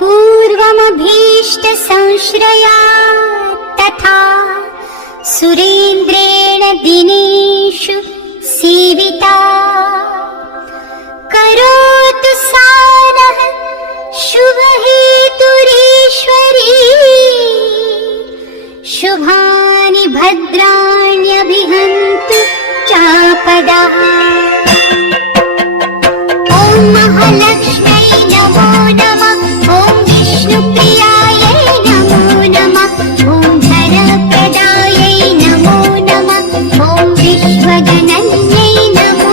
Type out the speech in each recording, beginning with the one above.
पूर्वमभीष्टसंश्रया तथा सुरेन्द्रेण दिनेषु सेविता करोतु सानः शुभहेतुरीश्वरी शुभानि भद्राण्यभिहन्तु चापदः। ॐ महालक्ष्म्यै नमो नमः। ॐ विष्णुप्रियायै नमो नमः। ॐ धनप्रदायै नमो नमः। ॐ विश्वजनन्यै नमो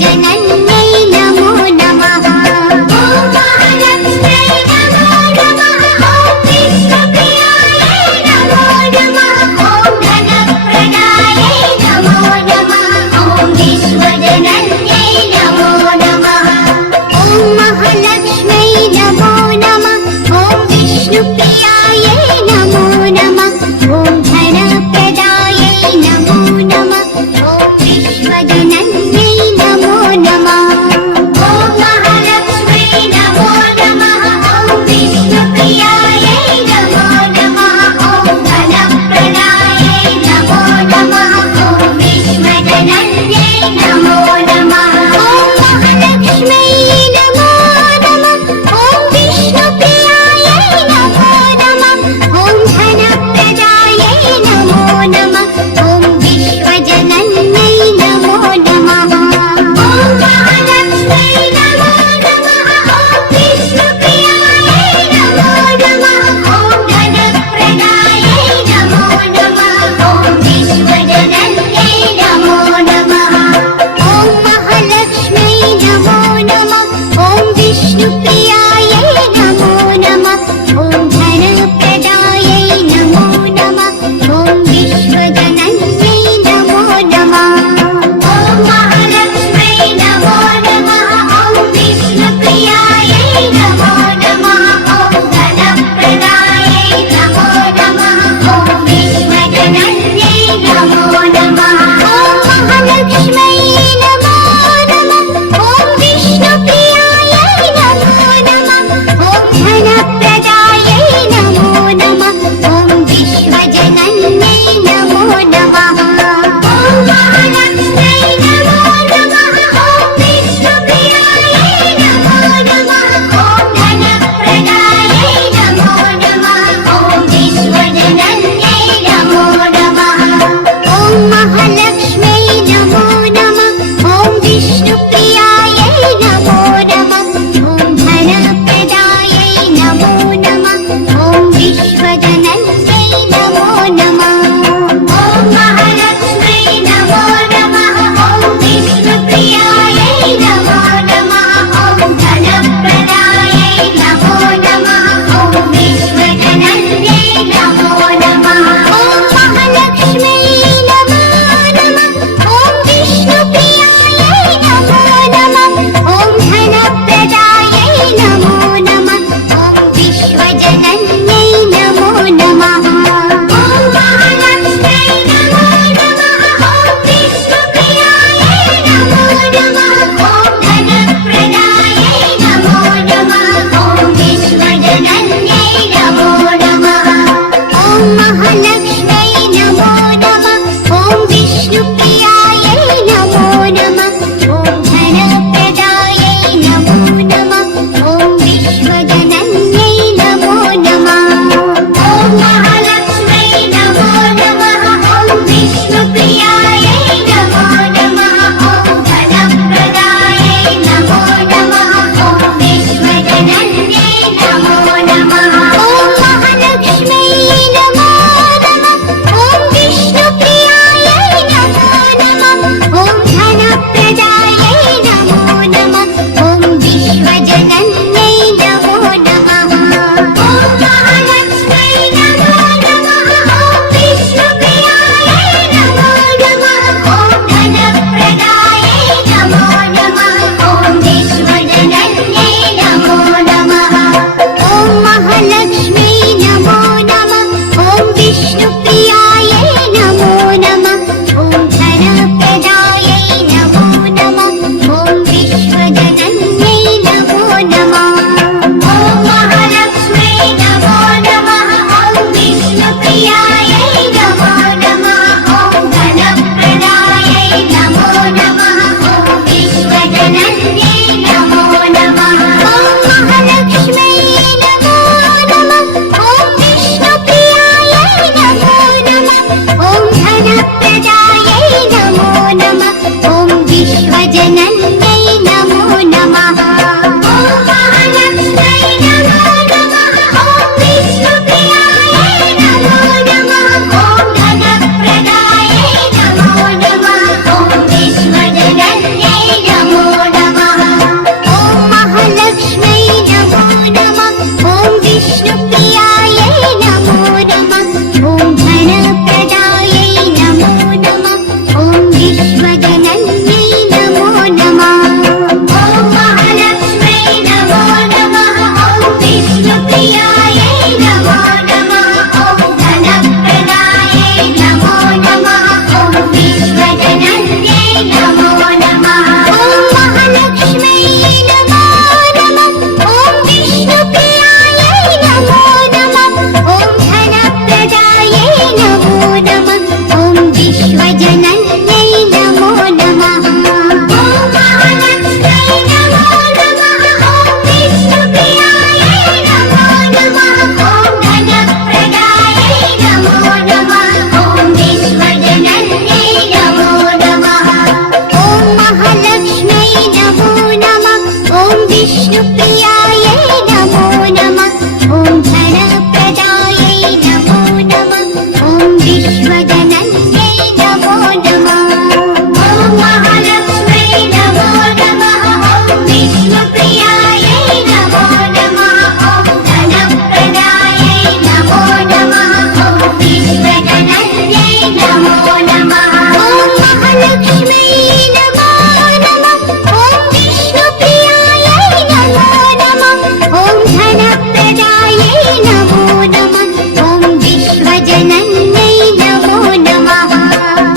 जनन्यै नमो नमः। विष्णुप्रियायै नमो नमः ॐ धनप्रदायै नमो नमः ॐ विश्वजनन्यै नमो नमः ॐ महालक्ष्म्यै नमो नमः ॐ विष्णुप्रियायै नमो नमः ॐ धनप्रदायै नमो नमः ॐ विश्वजनन्यै नमो नमः ॐ महालक्ष्म्यै नमो नमः ॐ विष्णुप्रियायै नमो नमः ॐ धनप्रदायै नमो नमः ॐ विश्वजनन्यै नमो नमः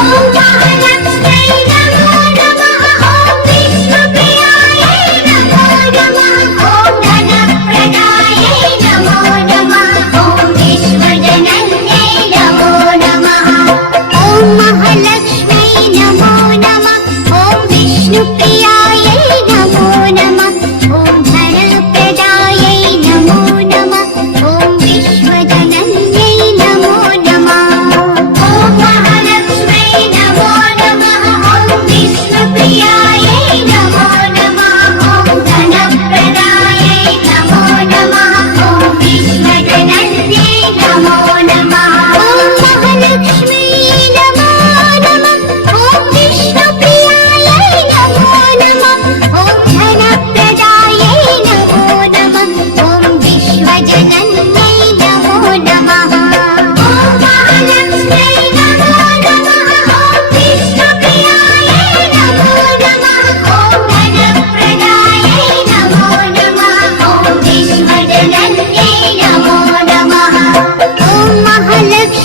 ॐ महालक्ष्म्यै नमो नमः ॐ विष्णुप्रियायै नमो नमः ॐ धनप्रदायै नमो नमः ॐ विश्वजनन्यै नमो नमः ॐ महालक्ष्म्यै नमो नमः ॐ विष्णुप्रियायै नमो नमः ॐ धनप्रदायै नमो नमः ॐ विश्वजनन्यै नमो नमः ॐ महालक्ष्म्यै नमो नमः ॐ विष्णुप्रियायै नमो नमः ॐ धनप्रदायै नमो नमः ॐ विश्वजनन्यै नमो नमः ॐ महालक्ष्म्यै नमो नमः ॐ विष्णुप्रियायै नमो नमः ॐ धनप्रदायै नमो नमः ॐ विश्वजनन्यै नमो नमः ॐ महालक्ष्म्यै नमो नमः ॐ विष्णुप्रियायै नमो नमः ॐ धनप्रदायै नमो नमः ॐ विश्वजनन्यै नमो नमः ॐ महालक्ष्म्यै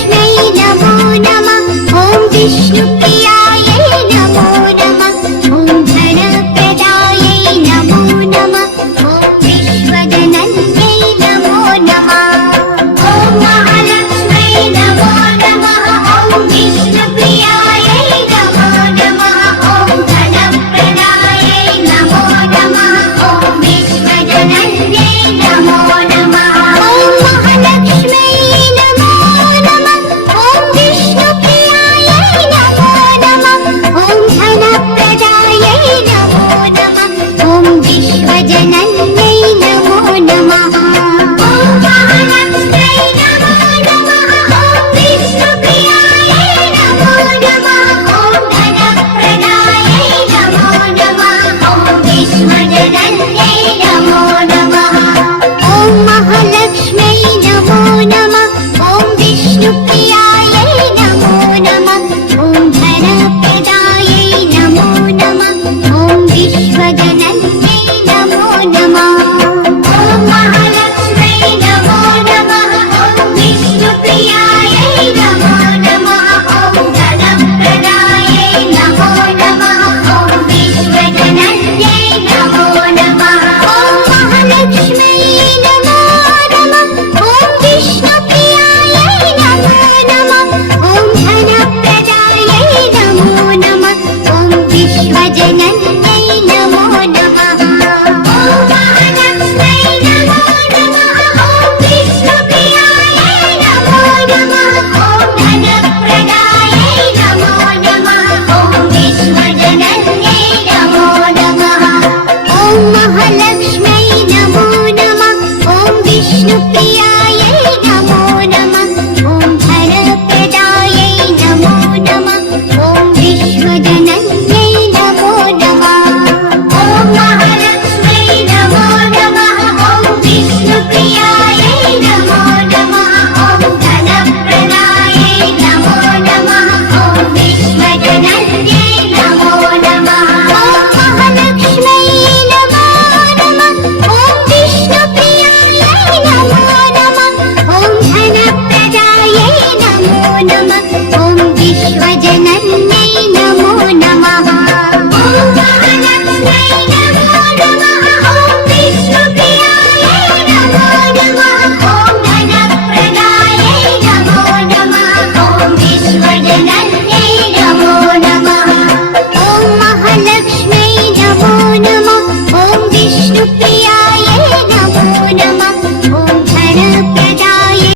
नमो नमः ॐ विष्णुप्रियायै नमो नमः ॐ धनप्रदायै नमो नमः ॐ विश्वजनन्यै नमो नमः ॐ महालक्ष्म्यै नमो नमः ॐ विष्णुप्रियायै नमो नमः ॐ धनप्रदायै नमो नमः ॐ विश्वजनन्यै नमो नमः ॐ महालक्ष्म्यै नमो नमः ॐ विष्णुप्रियायै नमो नमः ॐ धनप्रदायै नमो नमः ॐ विश्वजनन्यै नमो नमः ॐ महालक्ष्म्यै नमो नमः ॐ विष्णुप्रियायै नमो नमः ॐ धनप्रदायै नमो नमः ॐ विश्वजनन्यै नमो नमः ॐ महालक्ष्म्यै नमो नमः ॐ विष्णुप्रियायै नमो नमः ॐ धनप्रदायै नमो नमः ॐ विश्वजनन्यै नमो नमः ॐ महालक्ष्म्यै नमो नमः ॐ विष्णुप्रियायै नमो नमः ॐ धनप्रदायै नमो नमः ॐ विश्वजनन्यै नमो नमः ॐ महालक्ष्म्यै नमो नमः ॐ विष्णुप्रियायै नमो नमः ॐ धनप्रदायै नमो नमः ॐ विश्वजनन्यै नमो नमः ॐ महालक्ष्म्यै नमो नमः ॐ विष्णुप्रियायै नमो नमः ॐ धनप्रदायै नमो नमः ॐ विश्वजनन्यै नमो नमः ॐ महालक्ष्म्यै नमो नमः ॐ विष्णुप्रियायै